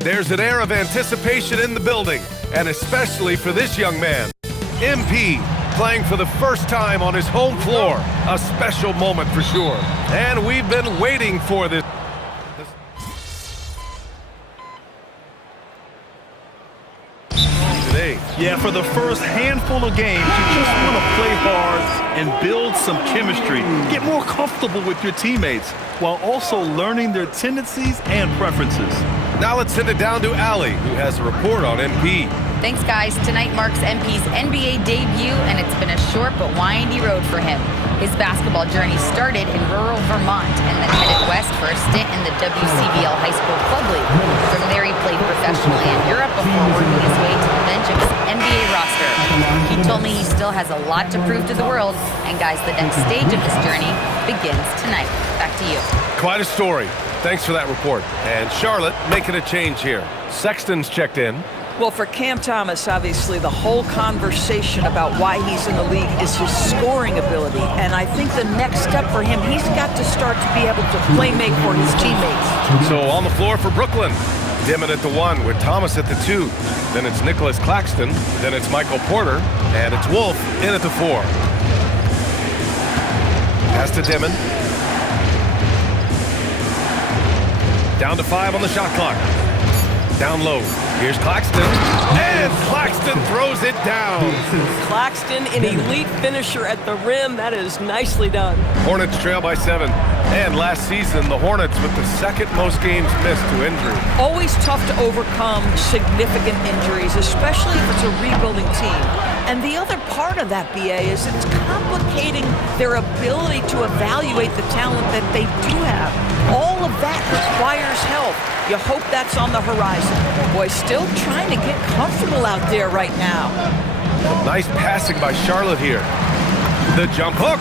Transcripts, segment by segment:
There's an air of anticipation in the building, and especially for this young man. MP playing for the first time on his home floor. A special moment for sure. And we've been waiting for this. Yeah, for the first handful of games, you just want to play hard and build some chemistry. Get more comfortable with your teammates while also learning their tendencies and preferences. Now let's send it down to Allie, who has a report on MP. Thanks, guys. Tonight marks MP's NBA debut, and it's been a short but windy road for him. His basketball journey started in rural Vermont and then headed west for a stint in the WCBL High School Club League. From there, he played professionally in Europe before working his way to the bench of his NBA roster. He told me he still has a lot to prove to the world, and guys, the next stage of this journey begins tonight. Back to you. Quite a story. Thanks for that report. And Charlotte making a change here. Sexton's checked in. Well, for Cam Thomas, obviously, the whole conversation about why he's in the league is his scoring ability. And I think the next step for him, he's got to start to be able to play make for his teammates. So on the floor for Brooklyn. Dimon at the 1 with Thomas at the 2. Then it's Nicholas Claxton. Then it's Michael Porter. And it's Wolf in at the 4. Pass to Dimon. Down to 5 on the shot clock. Down low. Here's Claxton. And Claxton throws it down. Claxton, an elite finisher at the rim. That is nicely done. Hornets trail by 7. And last season, the Hornets with the second most games missed to injury. Always tough to overcome significant injuries, especially if it's a rebuilding team. And the other part of that, BA, is it's complicating their ability to evaluate the talent that they do have. All of that requires help. You hope that's on the horizon. Boy, still trying to get comfortable out there right now. Nice passing by Charlotte here. The jump hook.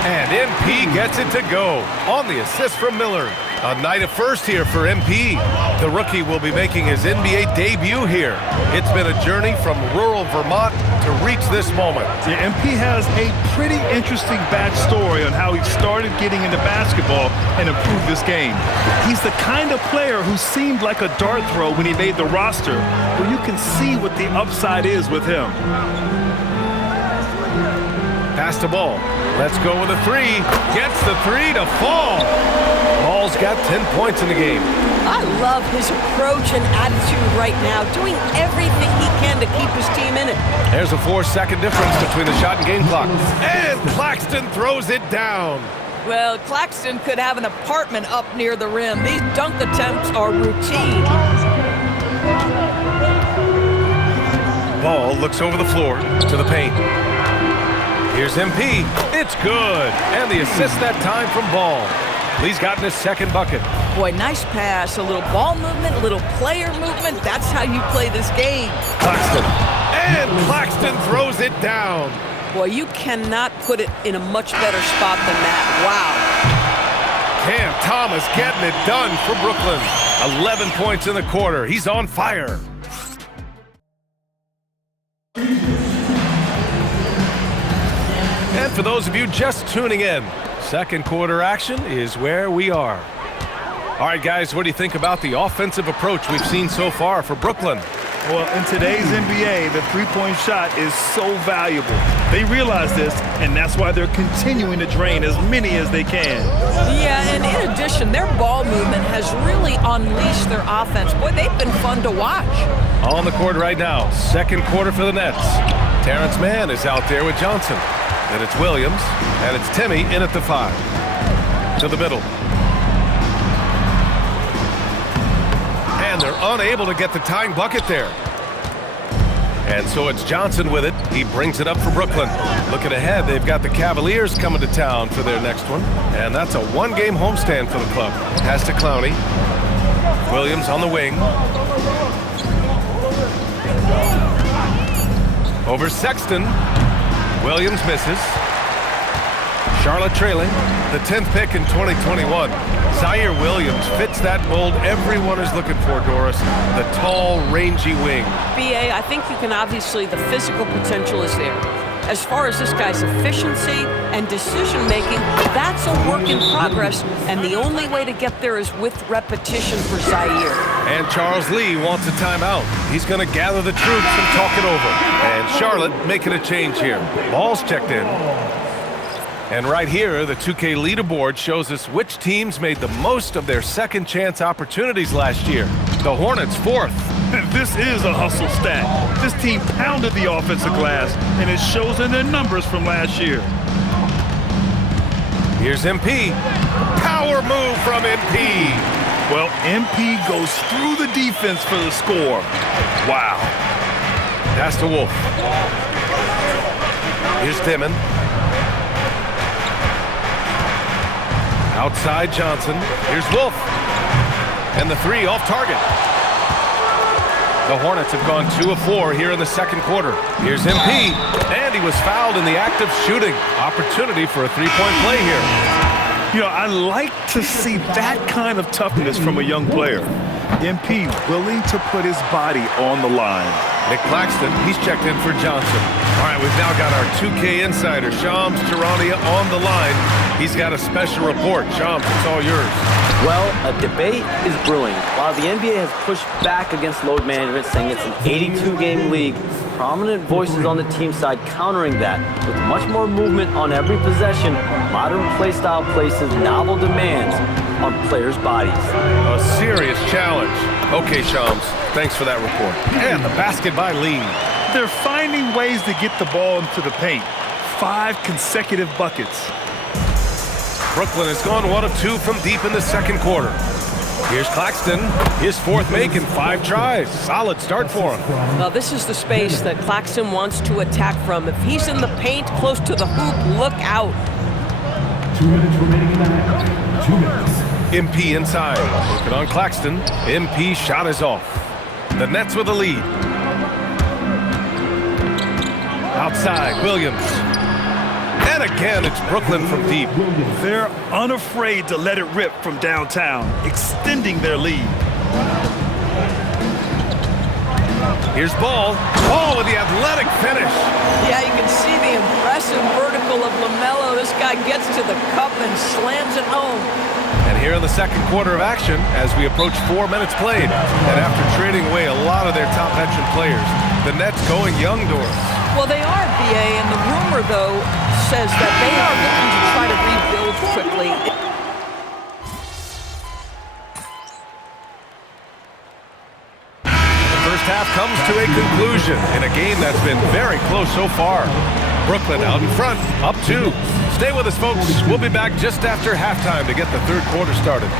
And MP gets it to go on the assist from Miller. A night of first here for MP. The rookie will be making his NBA debut here. It's been a journey from rural Vermont to reach this moment. Yeah, MP has a pretty interesting backstory on how he started getting into basketball and improved this game. He's the kind of player who seemed like a dart throw when he made the roster, but you can see what the upside is with him. Pass the ball. Let's go with a 3. Gets the 3 to fall. Ball's got 10 points in the game. I love his approach and attitude right now, doing everything he can to keep his team in it. There's a 4-second difference between the shot and game clock. And Claxton throws it down. Well, Claxton could have an apartment up near the rim. These dunk attempts are routine. Ball looks over the floor to the paint. Here's MP. It's good. And the assist that time from Ball. He's gotten his second bucket. Boy, nice pass. A little ball movement, a little player movement. That's how you play this game. Claxton. And Claxton throws it down. Boy, you cannot put it in a much better spot than that. Wow. Cam Thomas getting it done for Brooklyn. 11 points in the quarter. He's on fire. And for those of you just tuning in, second quarter action is where we are. All right, guys, what do you think about the offensive approach we've seen so far for Brooklyn? Well, in today's NBA, the three-point shot is so valuable. They realize this, and that's why they're continuing to drain as many as they can. Yeah, and in addition, their ball movement has really unleashed their offense. Boy, they've been fun to watch. On the court right now, second quarter for the Nets. Terrence Mann is out there with Johnson. Then it's Williams, and it's Timmy in at the 5. To the middle. And they're unable to get the tying bucket there. And so it's Johnson with it. He brings it up for Brooklyn. Looking ahead, they've got the Cavaliers coming to town for their next one. And that's a one-game homestand for the club. Pass to Clowney. Williams on the wing. Over Sexton. Williams misses. Charlotte trailing, the 10th pick in 2021. Zaire Williams fits that mold everyone is looking for, Doris. The tall, rangy wing. BA, I think you can obviously, the physical potential is there. As far as this guy's efficiency and decision-making, that's a work in progress, and the only way to get there is with repetition for Zaire. And Charles Lee wants a timeout. He's going to gather the troops and talk it over. And Charlotte making a change here. Ball's checked in. And right here, the 2K leaderboard shows us which teams made the most of their second chance opportunities last year. The Hornets fourth. This is a hustle stat. This team pounded the offensive glass, and it shows in their numbers from last year. Here's MP. Power move from MP. Well, MP goes through the defense for the score. Wow. Pass to Wolf. Here's Dimon. Outside Johnson. Here's Wolf. And the three off target. The Hornets have gone 2 of 4 here in the second quarter. Here's MP. And he was fouled in the act of shooting. Opportunity for a three-point play here. You know, I like to see that kind of toughness from a young player. MP willing to put his body on the line. Nick Claxton, he's checked in for Johnson. All right, we've now got our 2K insider, Shams Charania, on the line. He's got a special report. Shams, it's all yours. Well, a debate is brewing. While the NBA has pushed back against load management, saying it's an 82-game league, prominent voices on the team side countering that. With much more movement on every possession, modern play style places novel demands on players' bodies. A serious challenge. Okay, Shams, thanks for that report. And the basket by Lee. They're finding ways to get the ball into the paint. 5 consecutive buckets. Brooklyn has gone 1 of 2 from deep in the second quarter. Here's Claxton, his fourth make in 5 tries. Solid start for him. Well, this is the space that Claxton wants to attack from. If he's in the paint close to the hoop, look out. 2 minutes remaining in the half. 2 minutes. MP inside. Working on Claxton. MP shot is off. The Nets with the lead. Outside, Williams. And again, it's Brooklyn from deep. They're unafraid to let it rip from downtown, extending their lead. Here's Ball. Ball with the athletic finish. Yeah, you can see the impressive vertical of LaMelo. This guy gets to the cup and slams it home. And here in the second quarter of action, as we approach 4 minutes played, and after trading away a lot of their top veteran players, the Nets going young doors. Well, they are, BA, and the rumor, though, says that they are looking to try to rebuild quickly. The first half comes to a conclusion in a game that's been very close so far. Brooklyn out in front, up 2. Stay with us, folks. We'll be back just after halftime to get the third quarter started.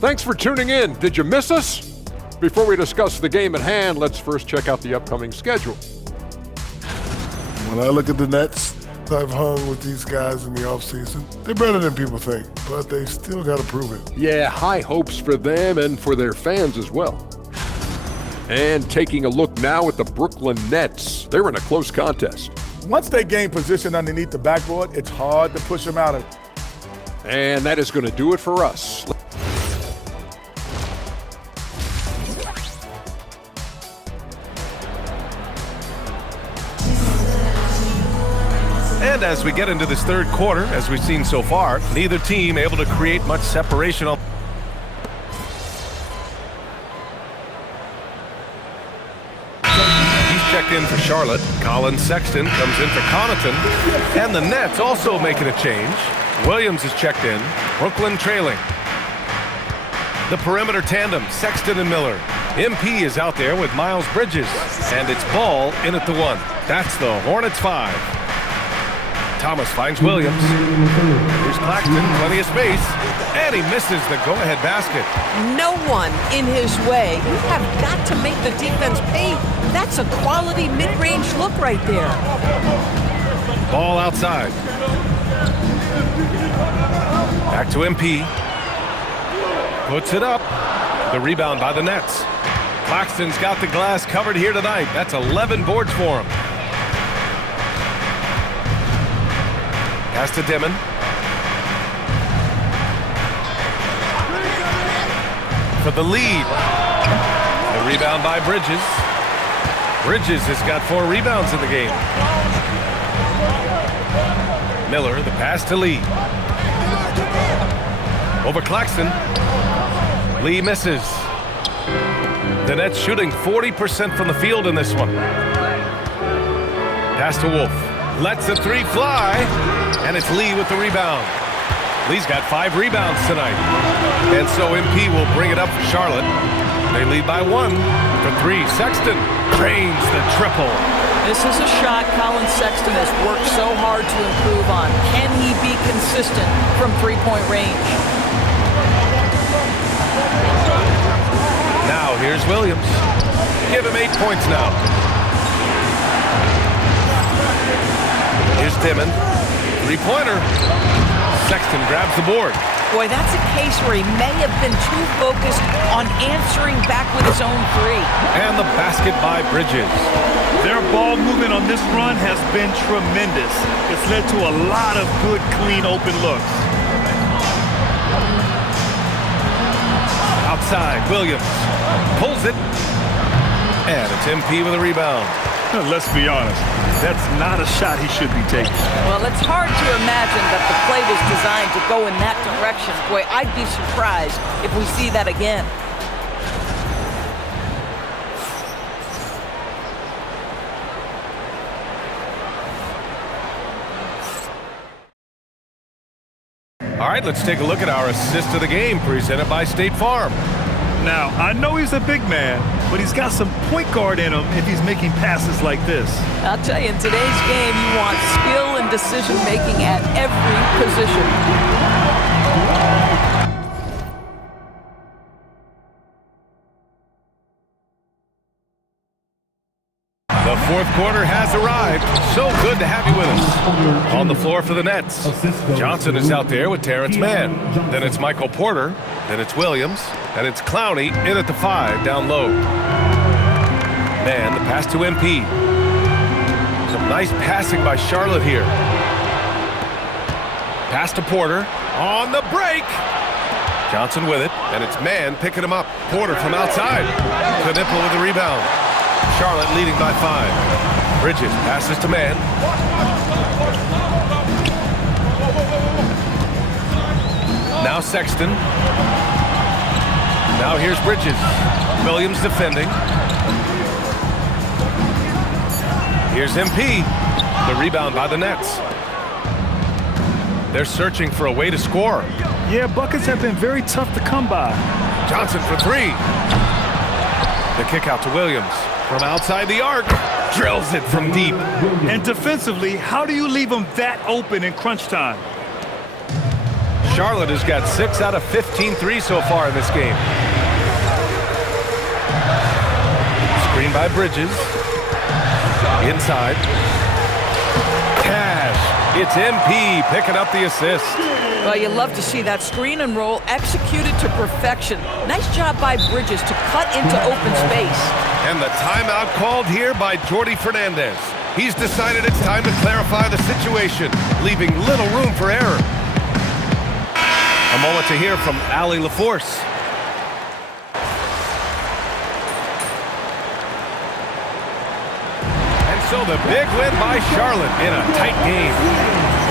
Thanks for tuning in. Did you miss us? Before we discuss the game at hand, let's first check out the upcoming schedule. When I look at the Nets, I've hung with these guys in the offseason. They're better than people think, but they still got to prove it. Yeah, high hopes for them and for their fans as well. And taking a look now at the Brooklyn Nets. They're in a close contest. Once they gain position underneath the backboard, it's hard to push them out of it. And that is going to do it for us. And as we get into this third quarter, as we've seen so far, neither team able to create much separation. He's checked in for Charlotte. Colin Sexton comes in for Connaughton. And the Nets also making a change. Williams is checked in. Brooklyn trailing. The perimeter tandem, Sexton and Miller. MP is out there with Miles Bridges. And it's Ball in at the 1. That's the Hornets 5. Thomas finds Williams. Here's Claxton, plenty of space. And he misses the go-ahead basket. No one in his way. You have got to make the defense pay. That's a quality mid-range look right there. Ball outside. Back to MP. Puts it up. The rebound by the Nets. Claxton's got the glass covered here tonight. That's 11 boards for him. Pass to Dimon. For the lead. The rebound by Bridges. Bridges has got 4 rebounds in the game. Miller, the pass to Lee. Over Claxton. Lee misses. The Nets shooting 40% from the field in this one. Pass to Wolf. Lets the 3 fly. And it's Lee with the rebound. Lee's got 5 rebounds tonight. And so MP will bring it up for Charlotte. They lead by 1. For 3, Sexton drains the triple. This is a shot Colin Sexton has worked so hard to improve on. Can he be consistent from three-point range? Now here's Williams. Give him 8 points now. Here's Dimon. 3-pointer. Sexton grabs the board. Boy, that's a case where he may have been too focused on answering back with his own 3. And the basket by Bridges. Their ball movement on this run has been tremendous. It's led to a lot of good, clean, open looks. Outside, Williams pulls it. And it's MP with a rebound. Let's be honest, that's not a shot he should be taking. Well, it's hard to imagine that the play was designed to go in that direction. Boy, I'd be surprised if we see that again. All right, let's take a look at our assist of the game presented by State Farm. Now, I know he's a big man, but he's got some point guard in him if he's making passes like this. I'll tell you, in today's game, you want skill and decision-making at every position. The fourth quarter has arrived. So good to have you with us. On the floor for the Nets, Johnson is out there with Terrence Mann. Then it's Michael Porter. Then it's Williams. And it's Clowney in at the 5 down low. Mann, the pass to MP. Some nice passing by Charlotte here. Pass to Porter. On the break. Johnson with it. And it's Mann picking him up. Porter from outside. Knipple with the rebound. Charlotte leading by 5. Bridges passes to Mann. Now Sexton. Now here's Bridges. Williams defending. Here's MP. The rebound by the Nets. They're searching for a way to score. Yeah, buckets have been very tough to come by. Johnson for 3. The kick out to Williams. From outside the arc, drills it from deep. And defensively, how do you leave them that open in crunch time? Charlotte has got 6 out of 15 threes so far in this game. Screen by Bridges. Inside. Cash. It's MP picking up the assist. Well, you love to see that screen and roll executed to perfection. Nice job by Bridges to cut into open space. And the timeout called here by Jordi Fernandez. He's decided it's time to clarify the situation, leaving little room for error. A moment to hear from Allie LaForce. And so the big win by Charlotte in a tight game.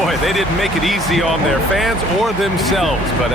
Boy, they didn't make it easy on their fans or themselves, but